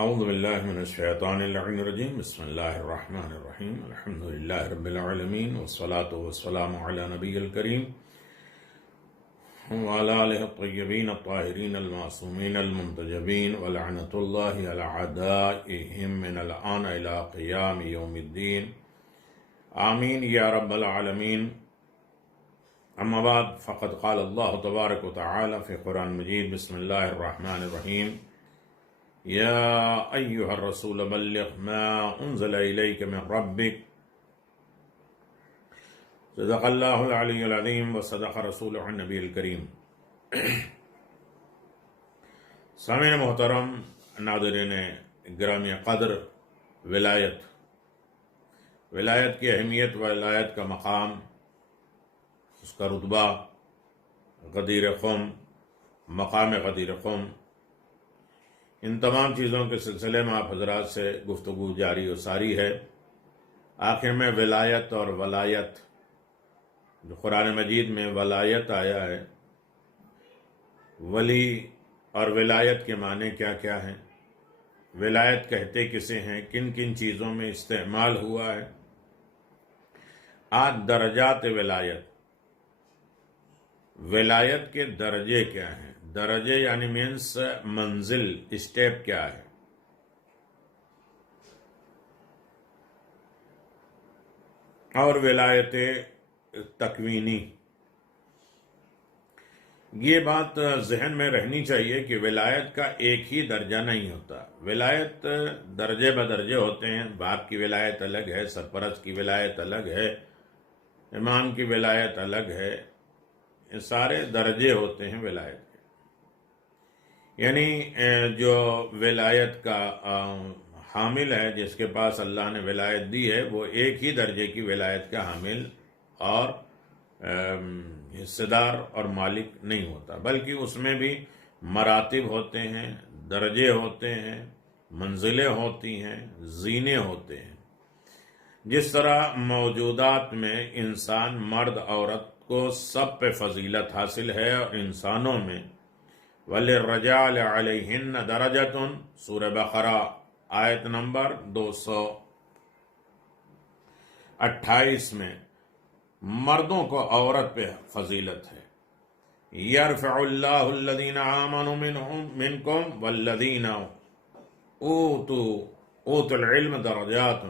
اعوذ باللہ من الشیطان اللعین الرجیم بسم اللہ الرحمن الرحیم الحمدللہ رب العالمین والصلاة والسلام علی نبی الکریم وعلی آلہ الطیبین الطاہرین المعصومین المنتجبین ولعنۃ اللہ علی اعدائہم من الآن الی قیام یوم الدین آمین یا رب العالمین. اما بعد فقد قال اللہ تبارک و تعالی فی قرآن مجید بسم اللہ الرحمن الرحیم یا ایہا الرسول بلغ ما انزل الیک من ربک صدق اللہ العلی العظیم وصدق رسولہ النبی الکریم. سامعین محترم، ناظرین گرامی قدر، ولایت کی اہمیت، ولایت کا مقام، اس کا رتبہ، غدیر خم، مقام غدیر خم، ان تمام چیزوں کے سلسلے میں آپ حضرات سے گفتگو جاری و ساری ہے. آخر میں ولایت اور ولایت، جو قرآن مجید میں ولایت آیا ہے، ولی اور ولایت کے معنی کیا کیا ہیں، ولایت کہتے کسے ہیں، کن کن چیزوں میں استعمال ہوا ہے. آج درجات ولایت کے درجے کیا ہیں. درجے یعنی مینس منزل، اسٹیپ کیا ہے. اور ولایت تکوینی، یہ بات ذہن میں رہنی چاہیے کہ ولایت کا ایک ہی درجہ نہیں ہوتا. ولایت درجے بدرجے ہوتے ہیں. باپ کی ولایت الگ ہے، سرپرست کی ولایت الگ ہے، امام کی ولایت الگ ہے. یہ سارے درجے ہوتے ہیں ولایت کے. یعنی جو ولایت کا حامل ہے، جس کے پاس اللہ نے ولایت دی ہے، وہ ایک ہی درجے کی ولایت کا حامل اور حصے دار اور مالک نہیں ہوتا، بلکہ اس میں بھی مراتب ہوتے ہیں، درجے ہوتے ہیں، منزلیں ہوتی ہیں، زینے ہوتے ہیں. جس طرح موجودات میں انسان، مرد عورت کو سب پہ فضیلت حاصل ہے، اور انسانوں میں وَلِلرِّجَالِ عَلَيْهِنَّ دَرَجَةٌ، سورہ بقرہ آیت نمبر 228 میں مردوں کو عورت پہ فضیلت ہے. يَرْفَعُ اللَّهُ الَّذِينَ آمَنُوا مِنْكُمْ وَالَّذِينَ أُوتُوا الْعِلْمَ دَرَجَاتٌ.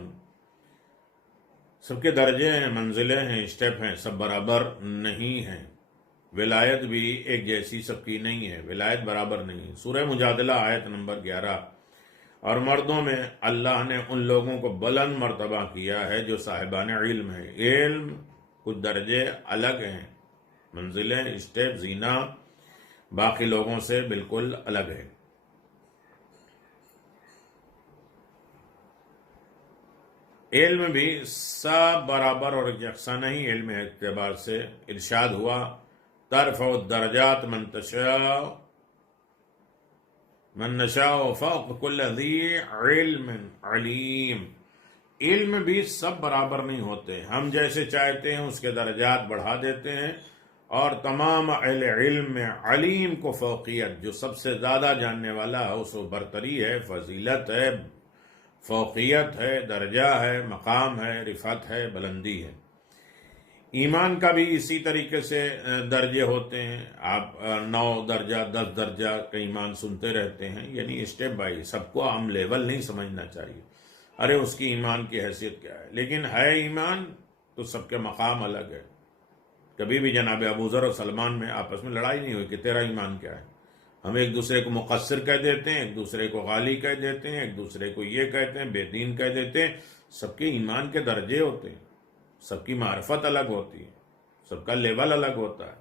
سب کے درجے ہیں، منزلیں ہیں، اسٹیپ ہیں، سب برابر نہیں ہیں. ولایت بھی ایک جیسی سب کی نہیں ہے، ولایت برابر نہیں ہے. سورہ مجادلہ آیت نمبر 11. اور مردوں میں اللہ نے ان لوگوں کو بلند مرتبہ کیا ہے جو صاحبان علم ہیں. علم کچھ درجے الگ ہیں، منزلیں، اسٹیپ، زینہ باقی لوگوں سے بالکل الگ ہے. علم بھی سب برابر اور یکساں نہیں. علم اعتبار سے ارشاد ہوا ترفع الدرجات من نشاء فوق كل ذی علم علیم. علم بھی سب برابر نہیں ہوتے. ہم جیسے چاہتے ہیں اس کے درجات بڑھا دیتے ہیں، اور تمام اہل علم میں علیم کو فوقیت، جو سب سے زیادہ جاننے والا ہے، اس کو برتری ہے، فضیلت ہے، فوقیت ہے، درجہ ہے، مقام ہے، رفعت ہے، بلندی ہے. ایمان کا بھی اسی طریقے سے درجے ہوتے ہیں. آپ 9 درجہ 10 درجہ کا ایمان سنتے رہتے ہیں، یعنی اسٹیپ بائی. سب کو عام لیول نہیں سمجھنا چاہیے، ارے اس کی ایمان کی حیثیت کیا ہے. لیکن ہے ایمان تو سب کے مقام الگ ہے. کبھی بھی جناب ابوذر اور سلمان میں آپس میں لڑائی نہیں ہوئی کہ تیرا ایمان کیا ہے. ہم ایک دوسرے کو مقصر کہہ دیتے ہیں، ایک دوسرے کو غالی کہہ دیتے ہیں، ایک دوسرے کو یہ کہتے ہیں، بے دین کہہ دیتے ہیں. سب کے ایمان کے درجے ہوتے ہیں، سب کی معرفت الگ ہوتی ہے، سب کا لیول الگ ہوتا ہے.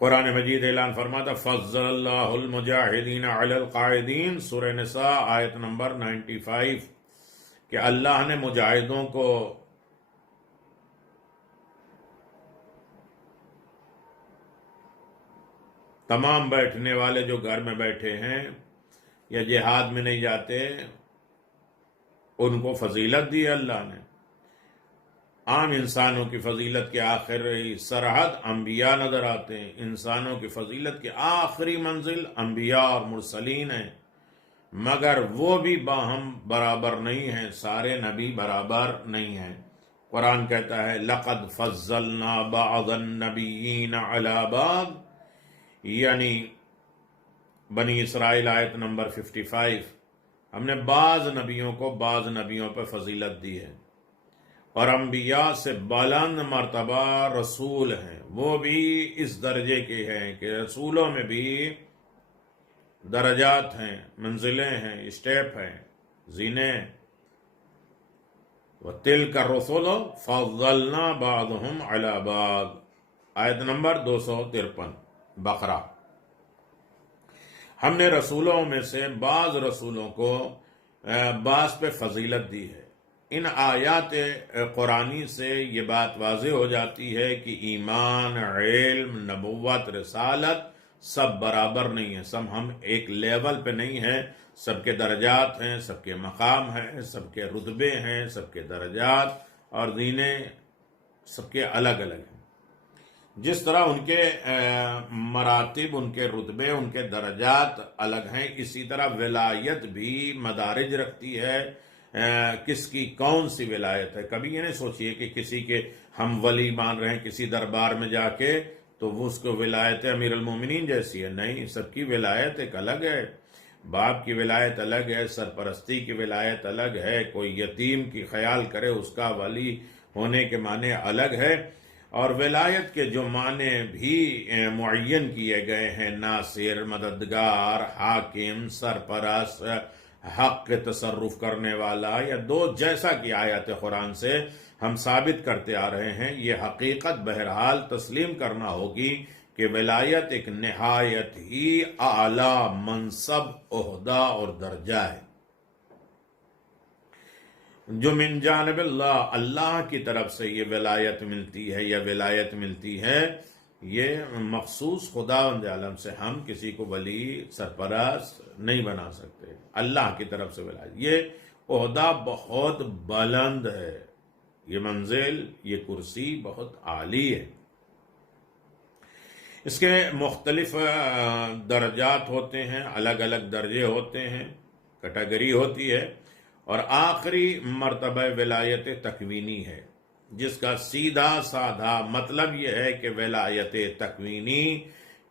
قرآن مجید اعلان فرماتا فضل اللہ المجاہدین علی القاعدین، سورہ نساء آیت نمبر 95، کہ اللہ نے مجاہدوں کو تمام بیٹھنے والے جو گھر میں بیٹھے ہیں یا جہاد میں نہیں جاتے، ان کو فضیلت دی اللہ نے. عام انسانوں کی فضیلت کے آخری سرحد انبیاء نظر آتے ہیں، انسانوں کی فضیلت کے آخری منزل انبیاء اور مرسلین ہیں، مگر وہ بھی باہم برابر نہیں ہیں، سارے نبی برابر نہیں ہیں۔ قرآن کہتا ہے لَقَدْ فَضَّلْنَا بَعْضَ النَّبِيِّينَ عَلَى بَعْضٍ، یعنی بنی اسرائیل آیت نمبر 55، ہم نے بعض نبیوں کو بعض نبیوں پہ فضیلت دی ہے، اور انبیاء سے بلند مرتبہ رسول ہیں، وہ بھی اس درجے کے ہیں کہ رسولوں میں بھی درجات ہیں، منزلیں ہیں، اسٹیپ ہیں، زینے۔ وَتِلْكَ الرُّسُلُ فَضَّلْنَا بَعْضُهُمْ عَلَى بَعْضٍ، آیت نمبر 253 بقرہ۔ ہم نے رسولوں میں سے بعض رسولوں کو بعض پہ فضیلت دی ہے۔ ان آیات قرآنی سے یہ بات واضح ہو جاتی ہے کہ ایمان، علم، نبوت، رسالت سب برابر نہیں ہیں، سب ہم ایک لیول پہ نہیں ہیں، سب کے درجات ہیں، سب کے مقام ہیں، سب کے رتبے ہیں، سب کے درجات اور دینیں سب کے الگ الگ ہیں۔ جس طرح ان کے مراتب، ان کے رتبے، ان کے درجات الگ ہیں، اسی طرح ولایت بھی مدارج رکھتی ہے۔ کس کی کون سی ولایت ہے؟ کبھی یہ نہیں سوچیے کہ کسی کے ہم ولی مان رہے ہیں کسی دربار میں جا کے تو وہ اس کو ولایت امیر المومنین جیسی ہے، نہیں، سب کی ولایت ایک الگ ہے۔ باپ کی ولایت الگ ہے، سرپرستی کی ولایت الگ ہے، کوئی یتیم کی خیال کرے اس کا ولی ہونے کے معنی الگ ہے، اور ولایت کے جو معنی بھی معین کیے گئے ہیں، ناصر، مددگار، حاکم، سرپرست، حق کے تصرف کرنے والا، یا دو جیسا کہ آیات قرآن سے ہم ثابت کرتے آ رہے ہیں، یہ حقیقت بہرحال تسلیم کرنا ہوگی کہ ولایت ایک نہایت ہی اعلیٰ منصب، عہدہ اور درجہ ہے جو من جانب اللہ کی طرف سے یہ ولایت ملتی ہے، یا ولایت ملتی ہے، یہ مخصوص خداوند عالم سے، ہم کسی کو ولی، سرپرست نہیں بنا سکتے، اللہ کی طرف سے ولایت۔ یہ عہدہ بہت بلند ہے، یہ منزل، یہ کرسی بہت عالی ہے۔ اس کے مختلف درجات ہوتے ہیں، الگ الگ درجے ہوتے ہیں، کیٹیگری ہوتی ہے، اور آخری مرتبہ ولایت تکوینی ہے، جس کا سیدھا سادھا مطلب یہ ہے کہ ولایت تکوینی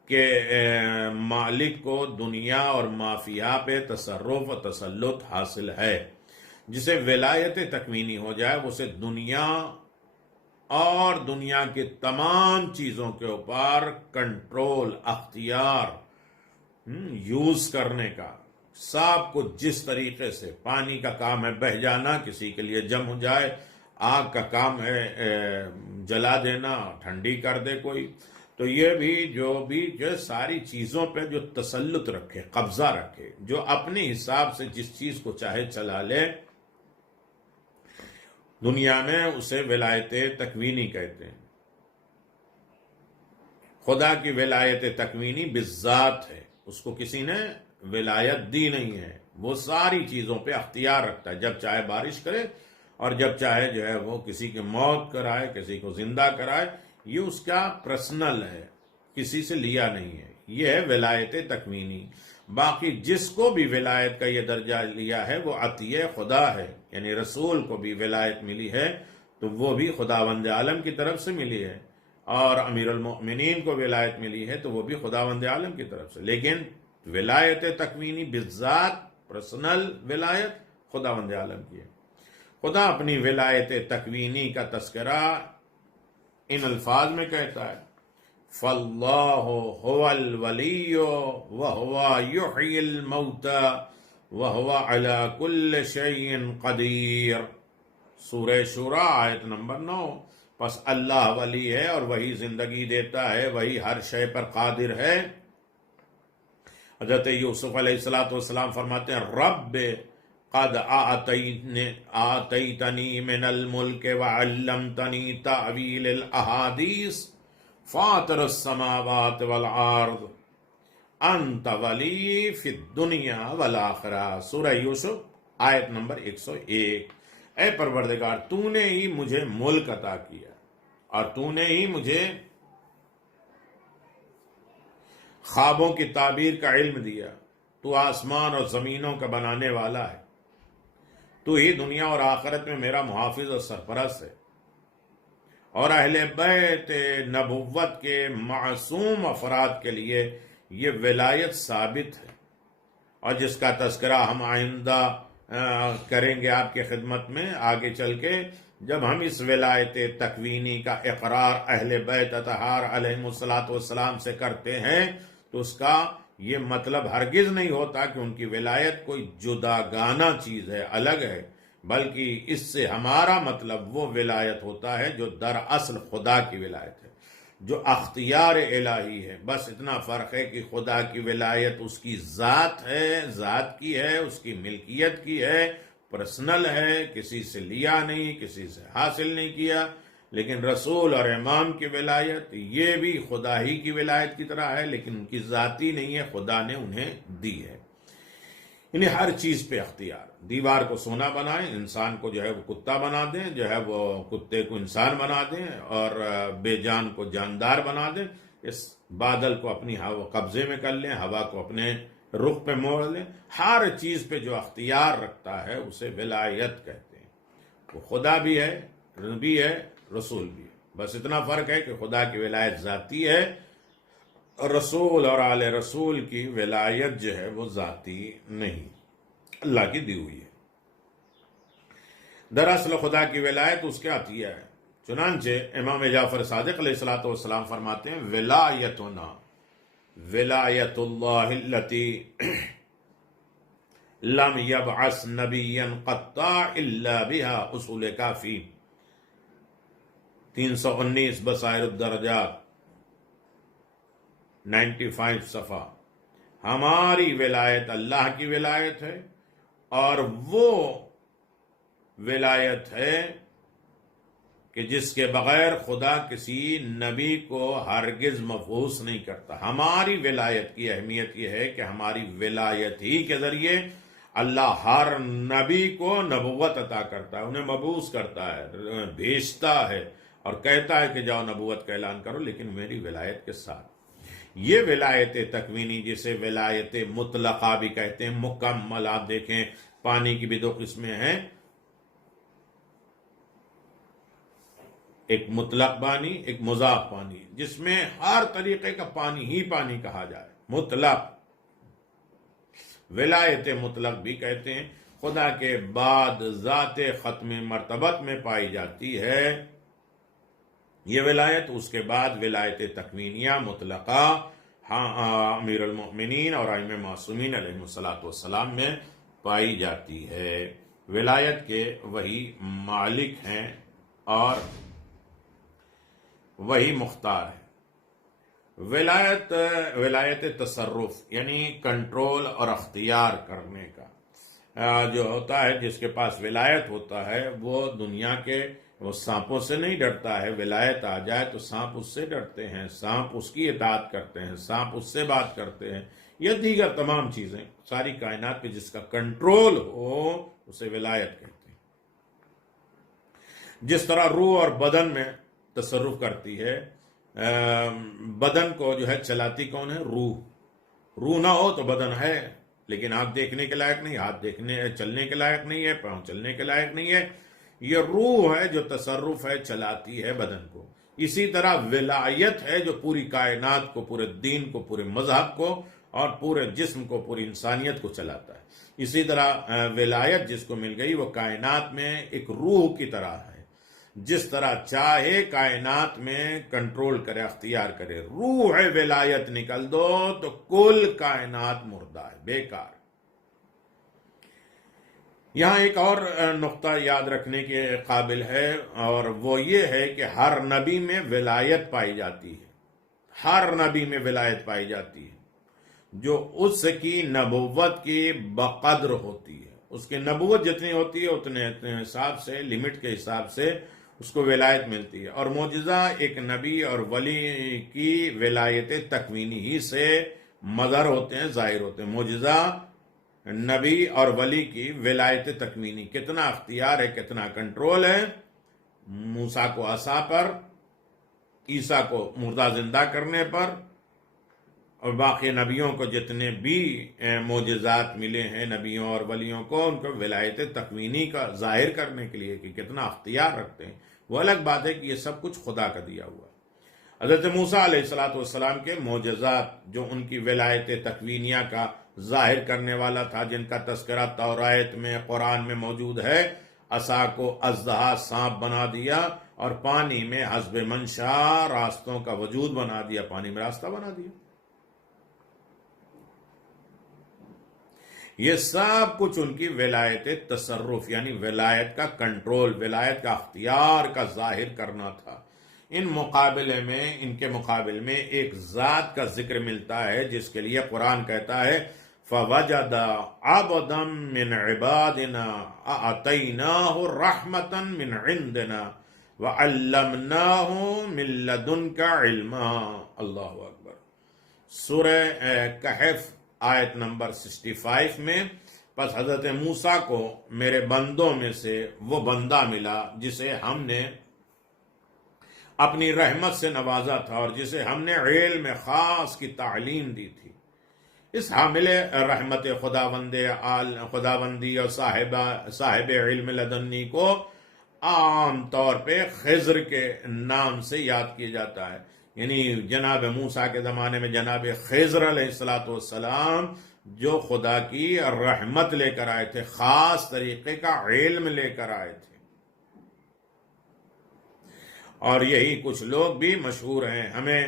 کے مالک کو دنیا اور مافیا پہ تصرف و تسلط حاصل ہے۔ جسے ولایت تکوینی ہو جائے اسے دنیا اور دنیا کے تمام چیزوں کے اوپر کنٹرول، اختیار یوز کرنے کا، سب کو جس طریقے سے پانی کا کام ہے بہہ جانا، کسی کے لیے جم ہو جائے، آگ کا کام ہے جلا دینا، ٹھنڈی کر دے کوئی، تو یہ بھی جو ساری چیزوں پہ جو تسلط رکھے، قبضہ رکھے، جو اپنے حساب سے جس چیز کو چاہے چلا لے، دنیا میں اسے ولایت تکوینی کہتے ہیں۔ خدا کی ولایت تکوینی بالذات ہے، اس کو کسی نے ولایت دی نہیں ہے، وہ ساری چیزوں پہ اختیار رکھتا ہے، جب چاہے بارش کرے اور جب چاہے جو ہے وہ کسی کی موت کرائے، کسی کو زندہ کرائے، یہ اس کا پرسنل ہے، کسی سے لیا نہیں ہے، یہ ہے ولایت تکوینی۔ باقی جس کو بھی ولایت کا یہ درجہ لیا ہے وہ عطیہ خدا ہے، یعنی رسول کو بھی ولایت ملی ہے تو وہ بھی خداوند عالم کی طرف سے ملی ہے، اور امیر المؤمنین کو ولایت ملی ہے تو وہ بھی خداوند عالم کی طرف سے، لیکن ولایت تکوینی بالذات، پرسنل ولایت خداوند عالم کی ہے۔ خدا اپنی ولایت تکوینی کا تذکرہ ان الفاظ میں کہتا ہے، فَاللَّهُ هُوَ الْوَلِيُّ وَهُوَ يُحْيِي الْمَوْتَى وَهُوَ عَلَى كُلِّ شَيْءٍ قَدِيرٌ، سورہ شورى آیت نمبر 9۔ پس اللہ ولی ہے اور وہی زندگی دیتا ہے، وہی ہر شے پر قادر ہے۔ حضرت یوسف علیہ السلام فرماتے ہیں، رب قد آتیتنی من الملک وعلمتنی تعویل الاحادیث فاطر السماوات والارض انت ولی فی الدنیا والآخرہ، سورہ یوسف آیت نمبر 101۔ اے پروردگار تو نے ہی مجھے ملک عطا کیا اور تو نے ہی مجھے خوابوں کی تعبیر کا علم دیا، تو آسمان اور زمینوں کا بنانے والا ہے، تو ہی دنیا اور آخرت میں میرا محافظ اور سرپرست ہے، اور اہل بیت نبوت کے معصوم افراد کے لیے یہ ولایت ثابت ہے، اور جس کا تذکرہ ہم آئندہ کریں گے آپ کی خدمت میں آگے چل کے، جب ہم اس ولایت تکوینی کا اقرار اہل بیت اطہار علیہم الصلاۃ والسلام سے کرتے ہیں تو اس کا یہ مطلب ہرگز نہیں ہوتا کہ ان کی ولایت کوئی جداگانہ چیز ہے، الگ ہے، بلکہ اس سے ہمارا مطلب وہ ولایت ہوتا ہے جو دراصل خدا کی ولایت ہے، جو اختیار الہی ہے۔ بس اتنا فرق ہے کہ خدا کی ولایت اس کی ذات ہے، ذات کی ہے، اس کی ملکیت کی ہے، پرسنل ہے، کسی سے لیا نہیں، کسی سے حاصل نہیں کیا۔ لیکن رسول اور امام کی ولایت یہ بھی خدا ہی کی ولایت کی طرح ہے، لیکن ان کی ذاتی نہیں ہے، خدا نے انہیں دی ہے۔ یعنی ہر چیز پہ اختیار، دیوار کو سونا بنائیں، انسان کو جو ہے وہ کتا بنا دیں، جو ہے وہ کتے کو انسان بنا دیں، اور بے جان کو جاندار بنا دیں، اس بادل کو اپنی قبضے میں کر لیں، ہوا کو اپنے رخ پہ موڑ لیں، ہر چیز پہ جو اختیار رکھتا ہے اسے ولایت کہتے ہیں۔ وہ خدا بھی ہے، نبی ہے، رسول بھی ہے، بس اتنا فرق ہے کہ خدا کی ولایت ذاتی ہے، رسول اور آل رسول کی ولایت جو ہے وہ ذاتی نہیں، اللہ کی دی ہوئی ہے۔ دراصل خدا کی ولایت اس کے عطیہ ہے۔ چنانچہ امام جعفر صادق علیہ الصلوۃ والسلام فرماتے ہیں ولایتنا ولایت اللہ التی لم یبعث نبیا قط الا بها، اصول کافی 319 بصائر الدرجات 95 صفحہ۔ ہماری ولایت اللہ کی ولایت ہے، اور وہ ولایت ہے کہ جس کے بغیر خدا کسی نبی کو ہرگز مبعوث نہیں کرتا۔ ہماری ولایت کی اہمیت یہ ہے کہ ہماری ولایت ہی کے ذریعے اللہ ہر نبی کو نبوت عطا کرتا ہے، انہیں مبعوث کرتا ہے، بھیجتا ہے، اور کہتا ہے کہ جاؤ نبوت کا اعلان کرو، لیکن میری ولایت کے ساتھ۔ یہ ولایت تکوینی جسے ولایت مطلقہ بھی کہتے ہیں، مکمل۔ آپ دیکھیں پانی کی بھی دو قسمیں ہیں، ایک مطلق پانی، ایک مضاف پانی، جس میں ہر طریقے کا پانی ہی پانی کہا جائے، مطلق۔ ولایت مطلق بھی کہتے ہیں، خدا کے بعد ذات ختم مرتبت میں پائی جاتی ہے یہ ولایت، اس کے بعد ولایت تکوینیہ مطلقہ امیر المؤمنین اور ائمہ معصومین علیہ الصلوۃ والسلام میں پائی جاتی ہے۔ ولایت کے وہی مالک ہیں اور وہی مختار ہے۔ ولایت تصرف یعنی کنٹرول اور اختیار کرنے کا جو ہوتا ہے، جس کے پاس ولایت ہوتا ہے وہ دنیا کے وہ سانپوں سے نہیں ڈرتا ہے۔ ولایت آ جائے تو سانپ اس سے ڈرتے ہیں، سانپ اس کی اطاعت کرتے ہیں، سانپ اس سے بات کرتے ہیں، یا دیگر تمام چیزیں، ساری کائنات پہ جس کا کنٹرول ہو اسے ولایت کہتے ہیں۔ جس طرح روح اور بدن میں تصرف کرتی ہے، بدن کو جو ہے چلاتی کون ہے؟ روح نہ ہو تو بدن ہے، لیکن آنکھ دیکھنے کے لائق نہیں، ہاتھ چلنے کے لائق نہیں ہے، پاؤں چلنے کے لائق نہیں ہے۔ یہ روح ہے جو تصرف ہے، چلاتی ہے بدن کو۔ اسی طرح ولایت ہے جو پوری کائنات کو، پورے دین کو، پورے مذہب کو، اور پورے جسم کو، پوری انسانیت کو چلاتا ہے۔ اسی طرح ولایت جس کو مل گئی وہ کائنات میں ایک روح کی طرح ہے، جس طرح چاہے کائنات میں کنٹرول کرے، اختیار کرے۔ روح ہے ولایت نکل دو تو کل کائنات مردہ ہے، بیکار۔ یہاں ایک اور نقطہ یاد رکھنے کے قابل ہے، اور وہ یہ ہے کہ ہر نبی میں ولایت پائی جاتی ہے، ہر نبی میں ولایت پائی جاتی ہے جو اس کی نبوت کی بقدر ہوتی ہے۔ اس کی نبوت جتنی ہوتی ہے اتنے حساب سے، لمٹ کے حساب سے اس کو ولایت ملتی ہے۔ اور معجزہ ایک نبی اور ولی کی ولایت تکوینی ہی سے مظہر ہوتے ہیں، ظاہر ہوتے ہیں۔ معجزہ نبی اور ولی کی ولایت تکوینی، کتنا اختیار ہے، کتنا کنٹرول ہے موسیٰ کو عصا پر، عیسیٰ کو مردہ زندہ کرنے پر، اور باقی نبیوں کو جتنے بھی معجزات ملے ہیں نبیوں اور ولیوں کو، ان کو ولایت تکوینی کا ظاہر کرنے کے لیے کہ کتنا اختیار رکھتے ہیں۔ وہ الگ بات ہے کہ یہ سب کچھ خدا کا دیا ہوا ہے۔ حضرت موسیٰ علیہ السلام کے معجزات جو ان کی ولایت تکوینیہ کا ظاہر کرنے والا تھا، جن کا تذکرہ تورات میں، قرآن میں موجود ہے، عصا کو اژدہا سانپ بنا دیا اور پانی میں حسب منشا راستوں کا وجود بنا دیا، پانی میں راستہ بنا دیا۔ یہ سب کچھ ان کی ولایت تصرف یعنی ولایت کا کنٹرول، ولایت کا اختیار کا ظاہر کرنا تھا۔ ان کے مقابل میں ایک ذات کا ذکر ملتا ہے جس کے لیے قرآن کہتا ہے فَوَجَدَ عَبْدًا مِّنْ عِبَادِنَا أَعْطَيْنَاهُ رَحْمَةً مِّنْ عِنْدِنَا وَعَلَّمْنَاهُ مِن لَّدُنْكَ عِلْمًا۔ اللہ اکبر۔ سورہ کہف آیت نمبر 65 میں، پس حضرت موسیٰ کو میرے بندوں میں سے وہ بندہ ملا جسے ہم نے اپنی رحمت سے نوازا تھا اور جسے ہم نے علم خاص کی تعلیم دی تھی۔ اس حامل رحمت خداوندی اور صاحب علم لدنی کو عام طور پہ خضر کے نام سے یاد کیا جاتا ہے، یعنی جناب موسیٰ کے زمانے میں جناب خضر علیہ السلام جو خدا کی رحمت لے کر آئے تھے، خاص طریقے کا علم لے کر آئے تھے۔ اور یہی کچھ لوگ بھی مشہور ہیں، ہمیں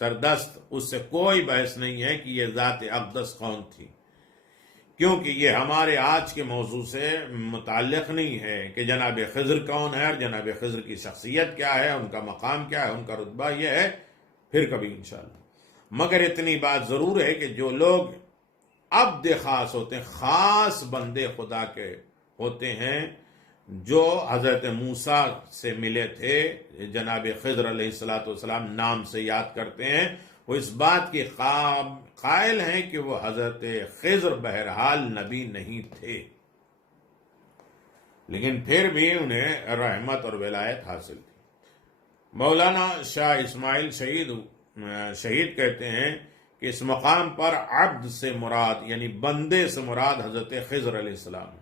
سردست اس سے کوئی بحث نہیں ہے کہ یہ ذات اقدس کون تھی، کیونکہ یہ ہمارے آج کے موضوع سے متعلق نہیں ہے کہ جناب خضر کون ہے اور جناب خضر کی شخصیت کیا ہے، ان کا مقام کیا ہے، ان کا رتبہ یہ ہے، پھر کبھی انشاءاللہ۔ مگر اتنی بات ضرور ہے کہ جو لوگ عبد خاص ہوتے ہیں، خاص بندے خدا کے ہوتے ہیں، جو حضرت موسیٰ سے ملے تھے، جناب خضر علیہ السلام نام سے یاد کرتے ہیں، وہ اس بات کی قائل ہیں کہ وہ حضرت خضر بہرحال نبی نہیں تھے، لیکن پھر بھی انہیں رحمت اور ولایت حاصل تھی۔ مولانا شاہ اسماعیل شہید کہتے ہیں کہ اس مقام پر عبد سے مراد یعنی بندے سے مراد حضرت خضر علیہ السلام،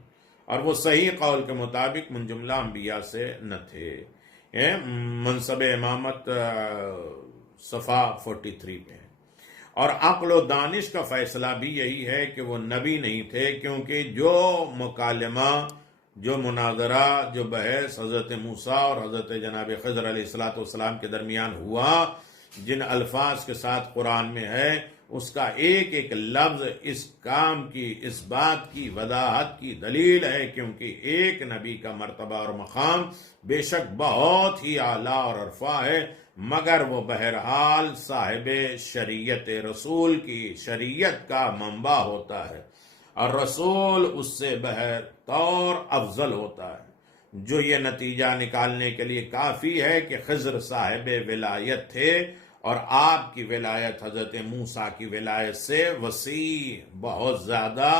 اور وہ صحیح قول کے مطابق من جملہ انبیاء سے نہ تھے۔ منصب امامت صفحہ 43 پہ ہے۔ اور عقل و دانش کا فیصلہ بھی یہی ہے کہ وہ نبی نہیں تھے، کیونکہ جو مکالمہ، جو مناظرہ، جو بحث حضرت موسیٰ اور حضرت جناب خضر علیہ السلام کے درمیان ہوا، جن الفاظ کے ساتھ قرآن میں ہے، اس کا ایک ایک لفظ اس کام کی، اس بات کی وضاحت کی دلیل ہے، کیونکہ ایک نبی کا مرتبہ اور مقام بے شک بہت ہی اعلیٰ اور عرفہ ہے، مگر وہ بہرحال صاحب شریعت رسول کی شریعت کا منبع ہوتا ہے، اور رسول اس سے بہتر افضل ہوتا ہے، جو یہ نتیجہ نکالنے کے لیے کافی ہے کہ خضر صاحب ولایت تھے، اور آپ کی ولایت حضرت موسیٰ کی ولایت سے وسیع، بہت زیادہ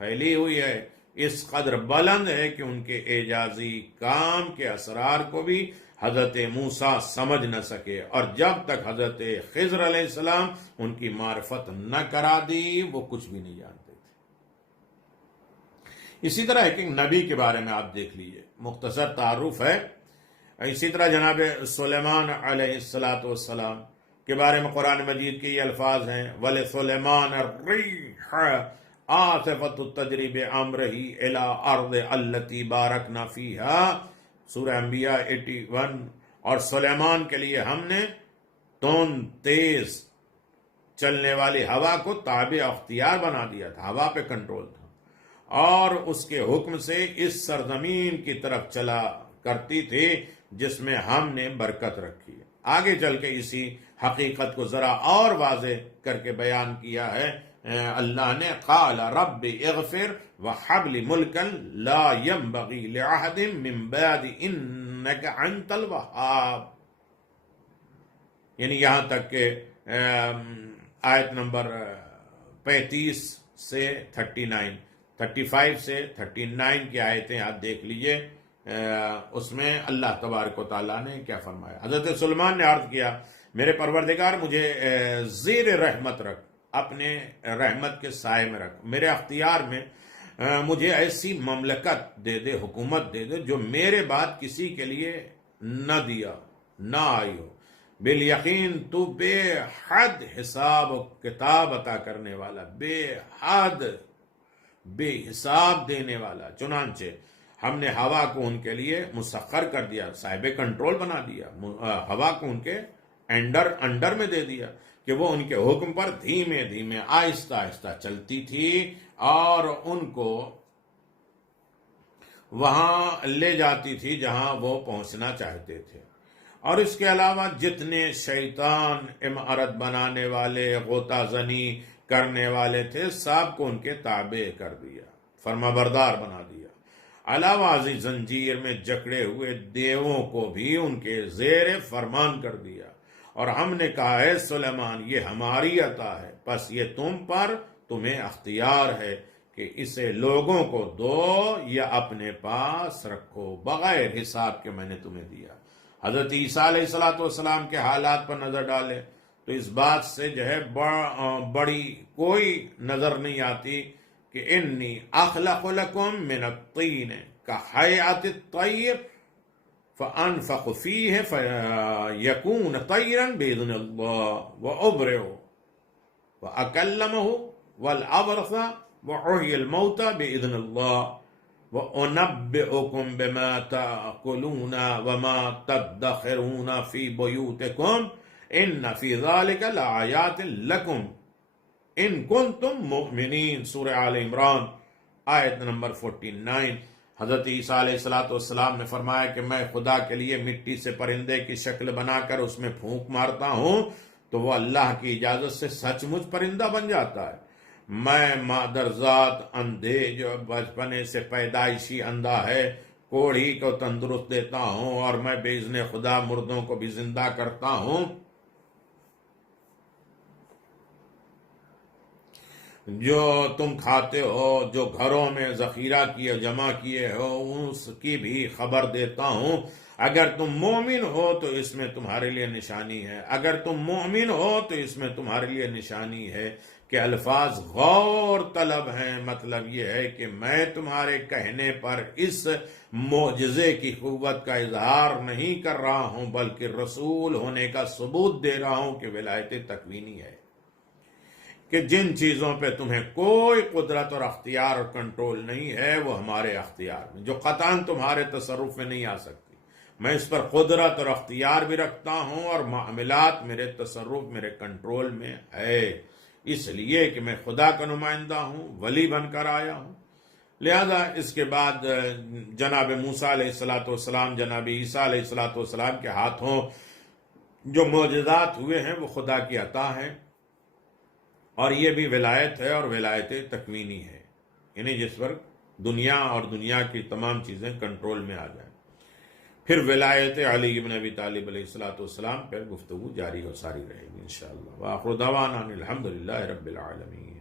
پھیلی ہوئی ہے، اس قدر بلند ہے کہ ان کے اعجازی کام کے اسرار کو بھی حضرت موسیٰ سمجھ نہ سکے، اور جب تک حضرت خضر علیہ السلام ان کی معرفت نہ کرا دی، وہ کچھ بھی نہیں جانتے تھے۔ اسی طرح ایک نبی کے بارے میں آپ دیکھ لیجئے، مختصر تعارف ہے۔ اسی طرح جناب سلیمان علیہ السلام کے بارے میں قرآن مجید کے یہ الفاظ ہیں وَلِسُلَيْمَانَ الرِّيحَ عَاصِفَةٌ تَجْرِي بِأَمْرِهِ إِلَىٰ أَرْضٍ الَّتِي بَارَكْنَا فِيهَا، سورہ انبیاء 81۔ اور سلیمان کے لیے ہم نے تون تیز چلنے والی ہوا کو تابع اختیار بنا دیا تھا، ہوا پہ کنٹرول تھا، اور اس کے حکم سے اس سرزمین کی طرف چلا کرتی تھی جس میں ہم نے برکت رکھی ہے۔ آگے چل کے اسی حقیقت کو ذرا اور واضح کر کے بیان کیا ہے اللہ نے، قال رب اغفر وہب لی ملکا لا ينبغی لأحد من بعد انک انت الوہاب، یعنی یہاں تک کہ آیت نمبر 35 سے 39، 35 سے 39 کی آیتیں آپ دیکھ لیجئے، اس میں اللہ تبارک و تعالیٰ نے کیا فرمایا۔ حضرت سلیمان نے عرض کیا میرے پروردگار مجھے زیر رحمت رکھ، اپنے رحمت کے سائے میں رکھ، میرے اختیار میں مجھے ایسی مملکت دے دے، حکومت دے دے جو میرے بعد کسی کے لیے نہ آئی ہو۔ بالیقین تو بے حد حساب و کتاب عطا کرنے والا، بے حد بے حساب دینے والا۔ چنانچہ ہم نے ہوا کو ان کے لیے مسخر کر دیا، صاحب کنٹرول بنا دیا، ہوا کو ان کے انڈر میں دے دیا کہ وہ ان کے حکم پر دھیمے دھیمے آہستہ آہستہ چلتی تھی اور ان کو وہاں لے جاتی تھی جہاں وہ پہنچنا چاہتے تھے۔ اور اس کے علاوہ جتنے شیطان عمارت بنانے والے، غوطہ زنی کرنے والے تھے، سب کو ان کے تابع کر دیا، فرما بردار بنا دیا۔ علاوہ ازیں زنجیر میں جکڑے ہوئے دیووں کو بھی ان کے زیر فرمان کر دیا، اور ہم نے کہا ہے سلیمان یہ ہماری عطا ہے، پس یہ تمہیں اختیار ہے کہ اسے لوگوں کو دو یا اپنے پاس رکھو، بغیر حساب کے میں نے تمہیں دیا۔ حضرت عیسیٰ علیہ السلام کے حالات پر نظر ڈالے تو اس بات سے جو ہے بڑی کوئی نظر نہیں آتی کہ انی اخلق لکم من الطین کہیئت الطیر فانفخ فیہ فیکون طیرا باذن اللہ وابرئ واکلمہ والابرص وحیی الموتى باذن اللہ وَأُنَبِّئُكُمْ بِمَا تَأْكُلُونَ وَمَا تَدَّخِرُونَ فِي بُيُوتِكُمْ إِنَّ فِي ذَلِكَ لَآيَاتٍ لَكُمْ إِن كُنتُم مُؤْمِنِينَ سورہ آل عمران آیت نمبر 49۔ حضرت عیسیٰ علیہ السلام نے فرمایا کہ میں خدا کے لیے مٹی سے پرندے کی شکل بنا کر اس میں پھونک مارتا ہوں تو وہ اللہ کی اجازت سے سچ مچ پرندہ بن جاتا ہے۔ میں مادرزاد اندھے جو بچپنے سے پیدائشی اندھا ہے کوڑھی کو تندرست دیتا ہوں، اور میں باذن خدا مردوں کو بھی زندہ کرتا ہوں۔ جو تم کھاتے ہو، جو گھروں میں ذخیرہ کیے جمع کیے ہو، اس کی بھی خبر دیتا ہوں۔ اگر تم مومن ہو تو اس میں تمہارے لیے نشانی ہے، اگر تم مومن ہو تو اس میں تمہارے لیے نشانی ہے کہ الفاظ غور طلب ہیں۔ مطلب یہ ہے کہ میں تمہارے کہنے پر اس معجزے کی قوت کا اظہار نہیں کر رہا ہوں، بلکہ رسول ہونے کا ثبوت دے رہا ہوں کہ ولایت تکوینی ہے، کہ جن چیزوں پہ تمہیں کوئی قدرت اور اختیار اور کنٹرول نہیں ہے وہ ہمارے اختیار میں، جو قطعاً تمہارے تصرف میں نہیں آ سکتی، میں اس پر قدرت اور اختیار بھی رکھتا ہوں، اور معاملات میرے تصرف، میرے کنٹرول میں ہے، اس لیے کہ میں خدا کا نمائندہ ہوں، ولی بن کر آیا ہوں۔ لہذا اس کے بعد جناب موسیٰ علیہ السلام، جناب عیسیٰ علیہ السلام کے ہاتھوں جو معجزات ہوئے ہیں وہ خدا کی عطا ہے، اور یہ بھی ولایت ہے، اور ولایت تکوینی ہے، یعنی جس پر دنیا اور دنیا کی تمام چیزیں کنٹرول میں آ جائیں۔ پھر ولایت علی بن ابی طالب علیہ السلام پر گفتگو جاری و ساری رہے گی انشاءاللہ۔ وآخر دعوانا الحمدللہ رب العالمین۔